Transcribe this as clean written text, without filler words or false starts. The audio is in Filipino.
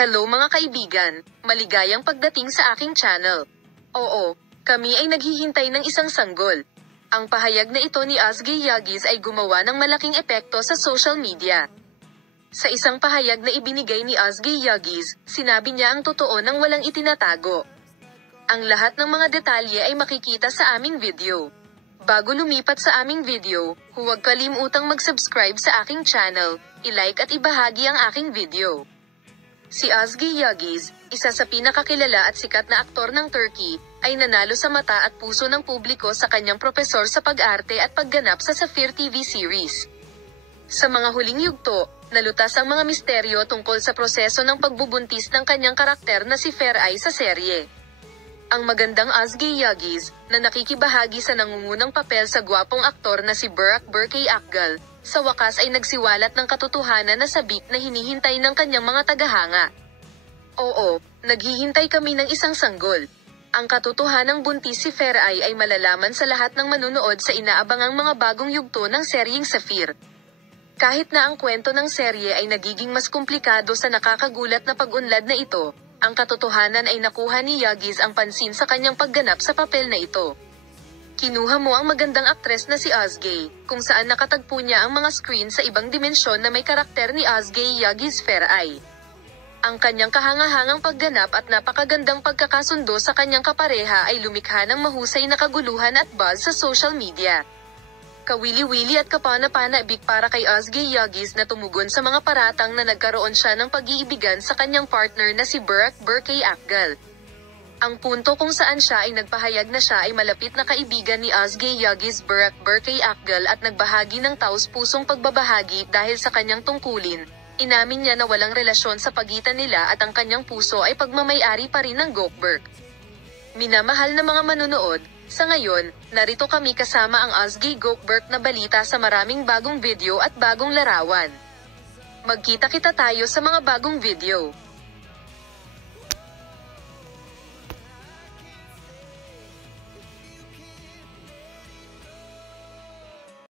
Hello mga kaibigan, maligayang pagdating sa aking channel. Oo, kami ay naghihintay ng isang sanggol. Ang pahayag na ito ni Azgay Yagis ay gumawa ng malaking epekto sa social media. Sa isang pahayag na ibinigay ni Azgay Yagis, sinabi niya ang totoo nang walang itinatago. Ang lahat ng mga detalye ay makikita sa aming video. Bago lumipat sa aming video, huwag kalimutang mag-subscribe sa aking channel, i-like at ibahagi ang aking video. Si Azgay Yagis, isa sa pinakakilala at sikat na aktor ng Turkey, ay nanalo sa mata at puso ng publiko sa kanyang propesor sa pag-arte at pagganap sa Safir TV series. Sa mga huling yugto, nalutas ang mga misteryo tungkol sa proseso ng pagbubuntis ng kanyang karakter na si Feray sa serye. Ang magandang Azgay Yagis, na nakikibahagi sa nangungunang papel sa gwapong aktor na si Burak Berkay Akgul, sa wakas ay nagsiwalat ng katotohanan na sabik na hinihintay ng kanyang mga tagahanga. Oo, naghihintay kami ng isang sanggol. Ang katotohanang buntis si Feray ay malalaman sa lahat ng manunood sa inaabangang mga bagong yugto ng seryeng Safir. Kahit na ang kwento ng serye ay nagiging mas komplikado sa nakakagulat na pag-unlad na ito, ang katotohanan ay nakuha ni Yagis ang pansin sa kanyang pagganap sa papel na ito. Kinuha mo ang magandang aktres na si Azgay, kung saan nakatagpo niya ang mga screen sa ibang dimensyon na may karakter ni Azgay Yagis Feray. Ang kanyang kahangahangang pagganap at napakagandang pagkakasundo sa kanyang kapareha ay lumikha ng mahusay na kaguluhan at buzz sa social media. Kawili-wili at kapana-panabik para kay Azgay Yagis na tumugon sa mga paratang na nagkaroon siya ng pag-iibigan sa kanyang partner na si Burak Berkay Akgul. Ang punto kung saan siya ay nagpahayag na siya ay malapit na kaibigan ni Azgay Yagis Burak Berkay Akgul at nagbahagi ng taos-pusong pagbabahagi dahil sa kanyang tungkulin. Inamin niya na walang relasyon sa pagitan nila at ang kanyang puso ay pagmamay-ari pa rin ng Gökberk. Minamahal na mga manunood, sa ngayon, narito kami kasama ang Azgay Gökberk na balita sa maraming bagong video at bagong larawan. Magkita-kita tayo sa mga bagong video.